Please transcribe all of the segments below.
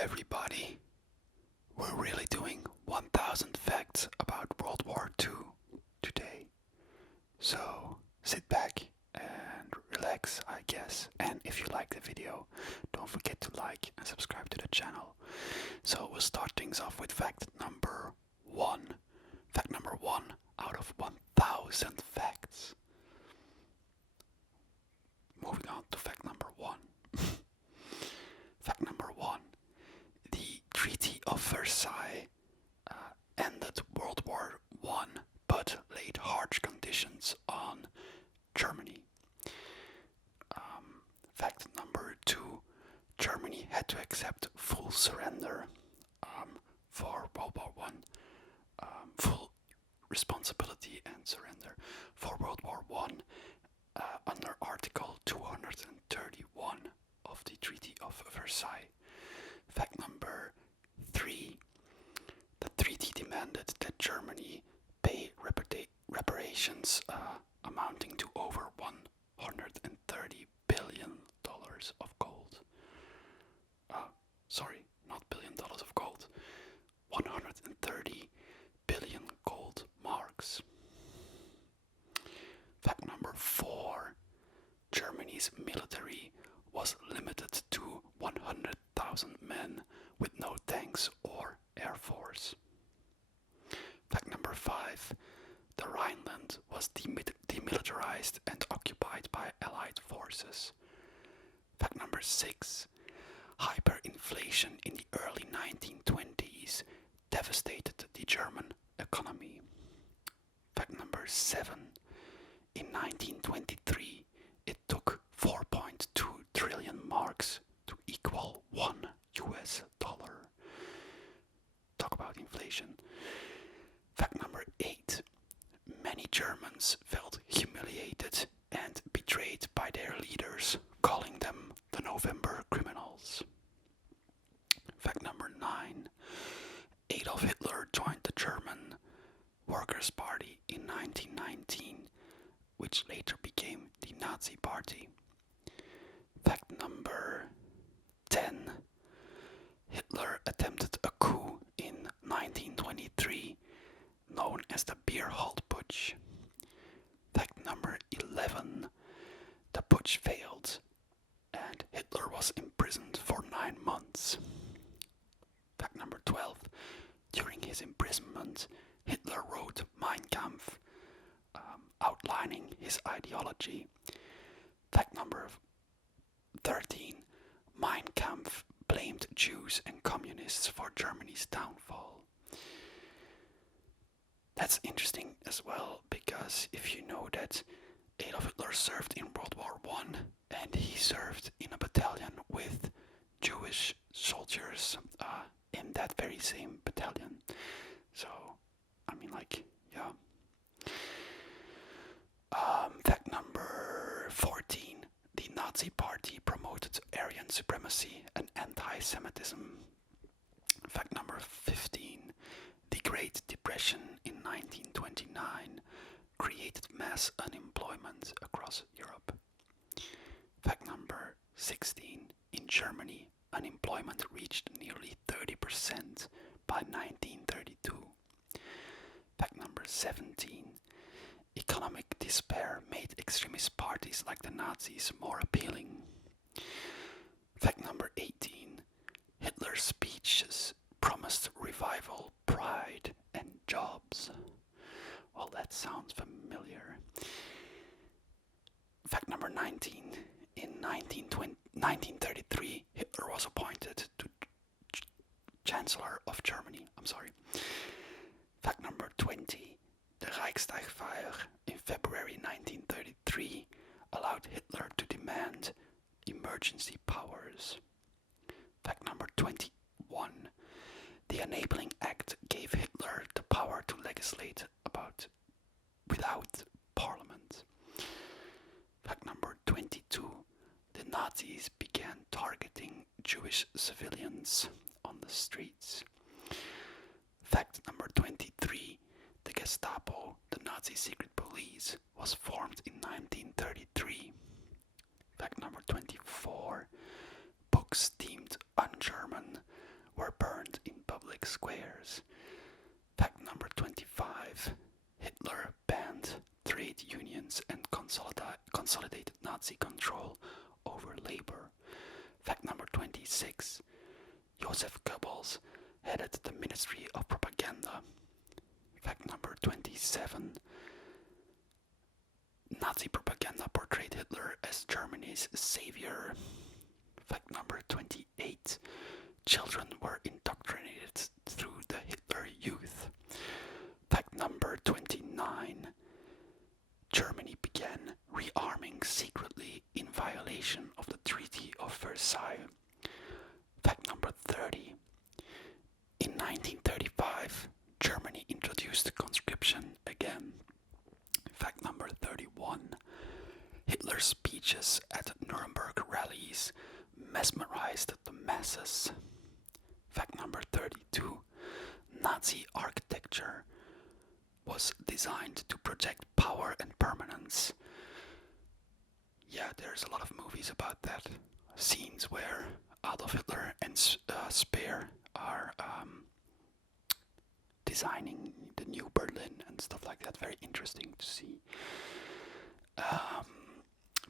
everybody. We're really doing 1000 facts about World War II today. So sit back and relax, I guess. And if you like the video, don't forget to like and subscribe to the channel. So we'll start things off with fact number 1. Fact number 1 out of 1000 facts. Moving on to fact number 1. Fact number 1. The Treaty of Versailles ended World War I, but laid harsh conditions on Germany. Fact number 2. Germany had to accept full surrender for World War I, full responsibility and surrender for World War I under Article 231 of the Treaty of Versailles. Fact number 3. The treaty demanded that Germany pay reparations amounting to over $130 billion of gold. Sorry, not $billion of gold. 130 billion gold marks. Fact number 4. Germany's military was limited to 100,000 men with no tanks or air force. Fact number 5. The Rhineland was demilitarized and occupied by Allied forces. Fact number 6. Hyperinflation in the early 1920s devastated the German economy. Fact number 7. In 1923, it took 4.2 trillion marks to equal $1. Talk about inflation. Fact number 8. Many Germans felt humiliated and betrayed by their leaders, calling them the November criminals. Fact number 9. Adolf Hitler joined the German Workers' Party in 1919, which later became the Nazi Party. Fact number 10. Hitler attempted a coup in 1923, known as the Beer Halt Putsch. Fact number 11. The putsch failed, and Hitler was imprisoned for 9 months. Fact number 12. During his imprisonment, Hitler wrote Mein Kampf, outlining his ideology. Fact number 13. Mein Kampf blamed Jews and communists for Germany's downfall. That's interesting as well, because if you know that Adolf Hitler served in World War I, and he served in a battalion with Jewish soldiers in that very same battalion. So, I mean, like, yeah. Fact number 14. The Nazi Party promoted Aryan supremacy and anti-Semitism. Fact number 15. The Great Depression in 1929 created mass unemployment across Europe. Fact number 16. In Germany, unemployment reached nearly 30% by 1932. Fact number 17. Economic despair made extremist parties like the Nazis more appealing. Fact number 18. Hitler's speeches promised revival, pride, and jobs. Well, that sounds familiar. Fact number 19. In 1933, Hitler was appointed to Chancellor of Germany. Fact number 20. The Reichstag fire in February 1933 allowed Hitler to demand emergency powers. Fact number 21. The Enabling Act gave Hitler the power to legislate without parliament. Fact number 22. The Nazis began targeting Jewish civilians on the streets. Fact number 23. The Gestapo, the Nazi secret police, was formed in 1933. Fact number 24. Books deemed un-German were burned in public squares. Fact number 25. Hitler banned trade unions and consolidated Nazi control over labor. Fact number 26. Joseph Goebbels headed the Ministry of Propaganda. Fact number 27. Nazi propaganda portrayed Hitler as Germany's savior. Fact number 28. Children were indoctrinated through the Hitler Youth. Fact number 29. Germany began rearming secretly in violation of the Treaty of Versailles. Fact number 30. In 1935, Germany introduced conscription again. Fact number 31. Hitler's speeches at Nuremberg rallies mesmerized the masses. Fact number 32. Nazi architecture was designed to project power and permanence. Yeah, there's a lot of movies about that. Scenes where Adolf Hitler and Speer are designing the new Berlin and stuff like that. Very interesting to see.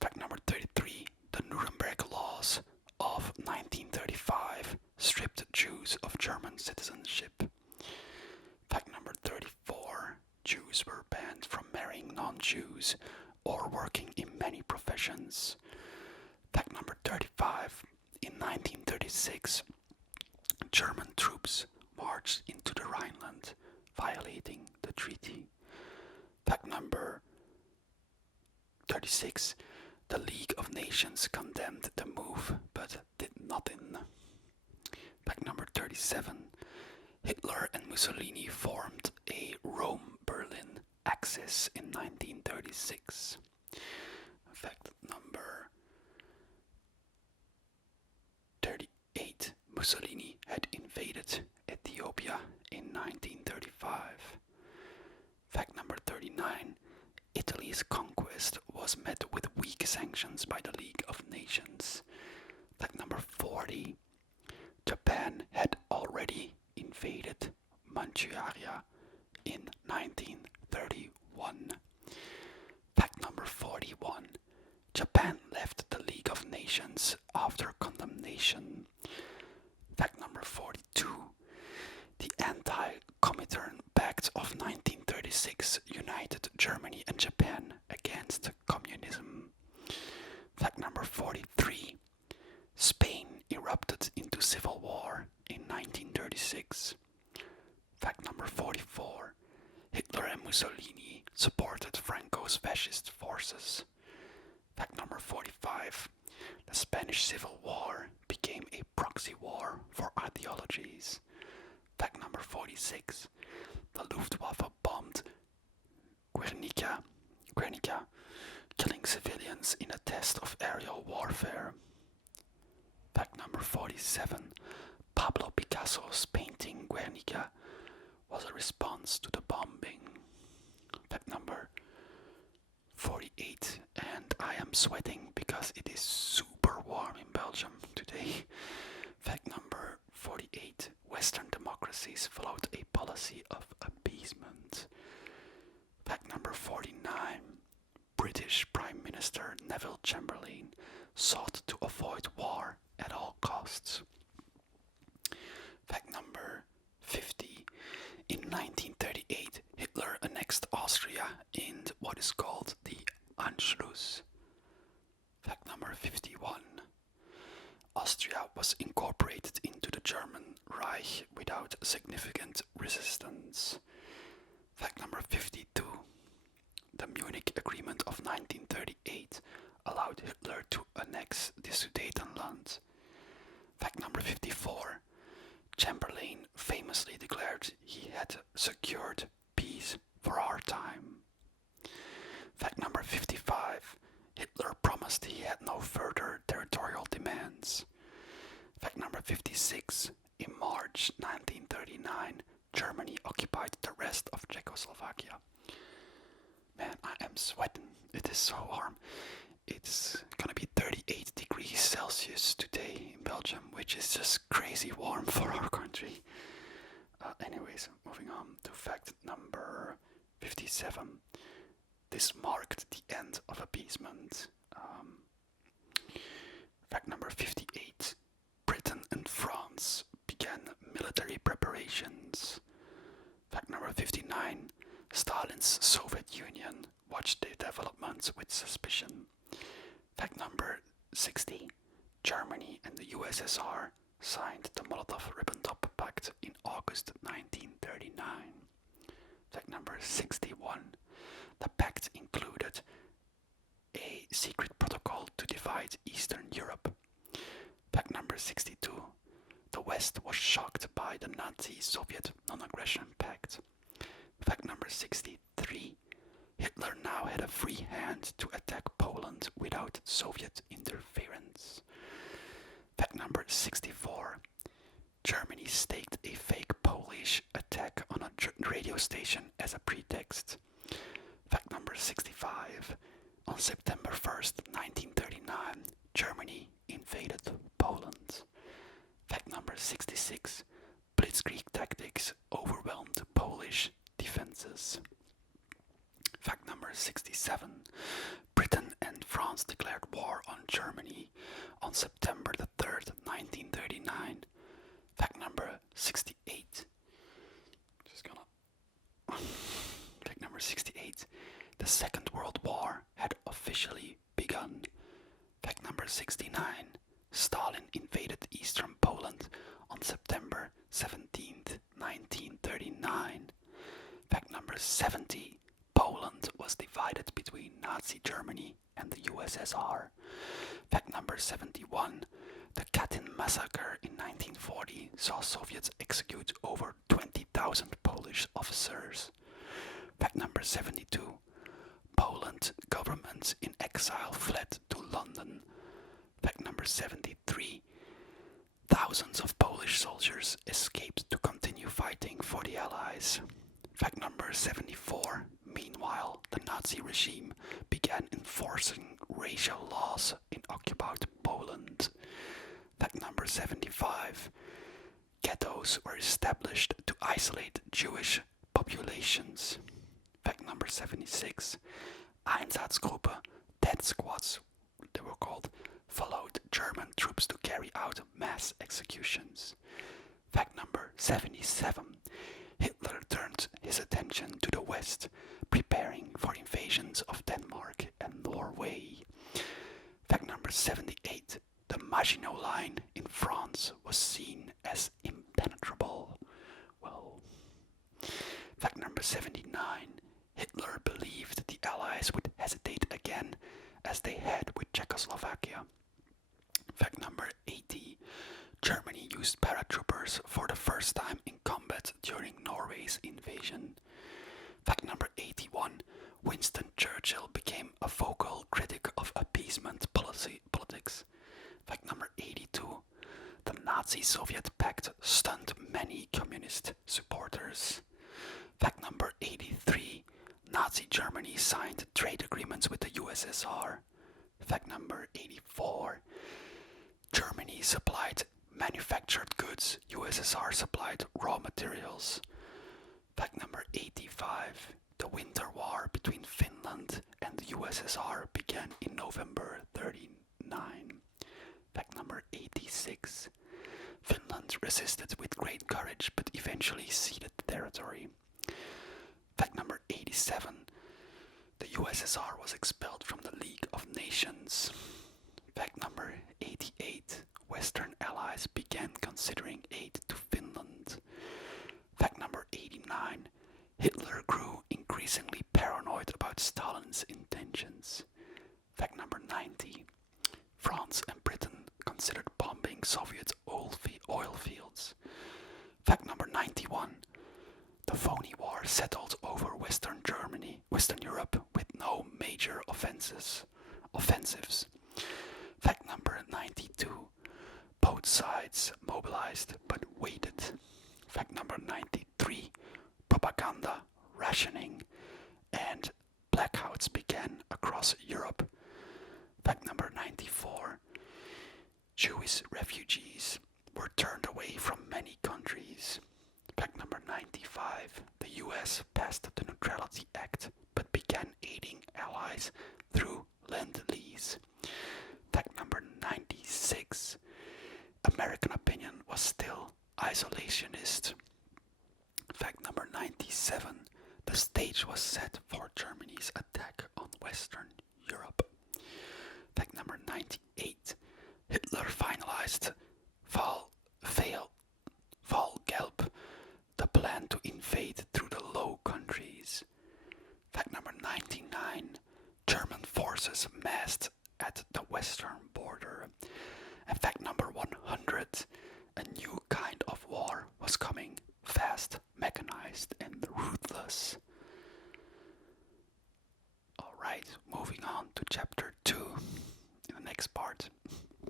Fact number 33. The Nuremberg laws of 1935 stripped Jews of German citizenship. Fact number 34. Jews were banned from marrying non-Jews or working in many professions. Fact number 35. In 1936, German troops marched into the Rhineland, violating the treaty. Fact number 36. The League of Nations condemned the move, but did nothing. Fact number 37. Hitler and Mussolini formed a Rome-Berlin axis in 1936. Fact number 38. Mussolini had invaded Ethiopia in 1935. Fact number 39. Italy's conquest was met with weak sanctions by the League of Nations. Fact number 40. Japan had already invaded Manchuria in 1931. Fact number 41. Japan left the League of Nations after condemnation. Fact number 42. The Anti-Comintern Pact of 1936 united Germany and Japan against communism. Fact number 43. Spain erupted into civil war in 1936. Fact number 44. Hitler and Mussolini supported Franco's fascist forces. Fact number 45. The Spanish Civil War became a proxy war for ideologies. Fact number 46. The Luftwaffe bombed Guernica, killing civilians in a test of aerial warfare. Fact number 47. Pablo Picasso's painting Guernica was a response to the bombing. Fact number 48. And I am sweating because it is super warm in Belgium today. Fact number 48. Western democracies followed a policy of appeasement. Fact number 49. British Prime Minister Neville Chamberlain sought to avoid war at all costs. Fact number 50. In 1938, Hitler annexed Austria in what is called the Anschluss. Fact number 51. Austria was incorporated into the German Reich without significant resistance. Fact number 52. The Munich Agreement of 1938 allowed Hitler to annex the Sudetenland. Fact number 54. Chamberlain famously declared he had secured peace for our time. Fact number 55. Hitler promised he had no further territorial demands. Fact number 56. In March 1939, Germany occupied the rest of Czechoslovakia. Man, I am sweating. It is so warm. It's gonna be 38 degrees Celsius today in Belgium, which is just crazy warm for our country. technology. Anyways, moving on to fact number 57. This marked the end of appeasement. Fact number 58. Britain and France began military preparations. Fact number 59. Stalin's Soviet Union watched the developments with suspicion. Fact number 60. Germany and the USSR signed the Molotov-Ribbentrop Pact in August 1939. Fact number 61. The pact included a secret protocol to divide Eastern Europe. Fact number 62. The West was shocked by the Nazi-Soviet non-aggression pact. Fact number 63. Hitler now had a free hand to attack Poland without Soviet interference. Fact number 64. Germany staked a fake Polish attack on a radio station as a pretext. Fact number 65. On September 1st, 1939, Germany invaded Poland. Fact number 66. Blitzkrieg tactics overwhelmed Polish defenses. Fact number 67. Britain and France declared war on Germany on September the 3rd, 1939. Fact number 68. Fact number 68. The Second World War had officially begun. Fact number 69. Stalin invaded eastern Poland on September 17th, 1939. Fact number 70. Poland was divided between Nazi Germany and the USSR. Fact number 71. The Katyn massacre in 1940 saw Soviets execute over 20,000 Polish officers. Fact number 72. Poland government in exile fled to London. Fact number 73. Thousands of Polish soldiers escaped to continue fighting for the Allies. Fact number 74. Meanwhile, the Nazi regime began enforcing racial laws in occupied Poland. Fact number 75. Ghettos were established to isolate Jewish populations. Fact number 76. Einsatzgruppe, death squads, they were called, followed German troops to carry out mass executions. Fact number 77. Hitler turned his attention to the west, preparing for invasions of Denmark and Norway. Fact number 78. The Maginot Line in France was seen as impenetrable. Well, fact number 79. Hitler believed the Allies would hesitate again, as they had with Czechoslovakia. Fact number 80. Germany used paratroopers for the first time in combat during Norway's invasion. Fact number 81. Winston Churchill became a vocal critic of appeasement politics. Fact number 82. The Nazi-Soviet pact stunned many communist supporters. Fact number 83. Nazi Germany signed trade agreements with the USSR. Fact number 84. Germany supplied manufactured goods. USSR supplied raw materials. Fact number 85. The Winter War between Finland and the USSR began in November 39. Fact number 86. Finland resisted with great courage but eventually ceded territory. Fact number 87. The USSR was expelled from the League of Nations. Fact number 88. Western allies began considering aid to Finland. Fact number 89. Hitler grew increasingly paranoid about Stalin's intentions. Fact number 90. France and Britain considered bombing Soviet oil fields. Fact number 91. The phony war settled over Western Europe with no major offensives. Fact number 92. Both sides mobilized but waited. Fact number 93. Propaganda, rationing, and blackouts began across Europe. Fact number 94. Jewish refugees were turned away from many countries. isolationist. Fact number 97. The stage was set for Germany's attack on Western Europe. Fact number 98. Hitler finalized Wahlgelb, the plan to invade through the Low Countries. Fact number 99. German forces massed at the western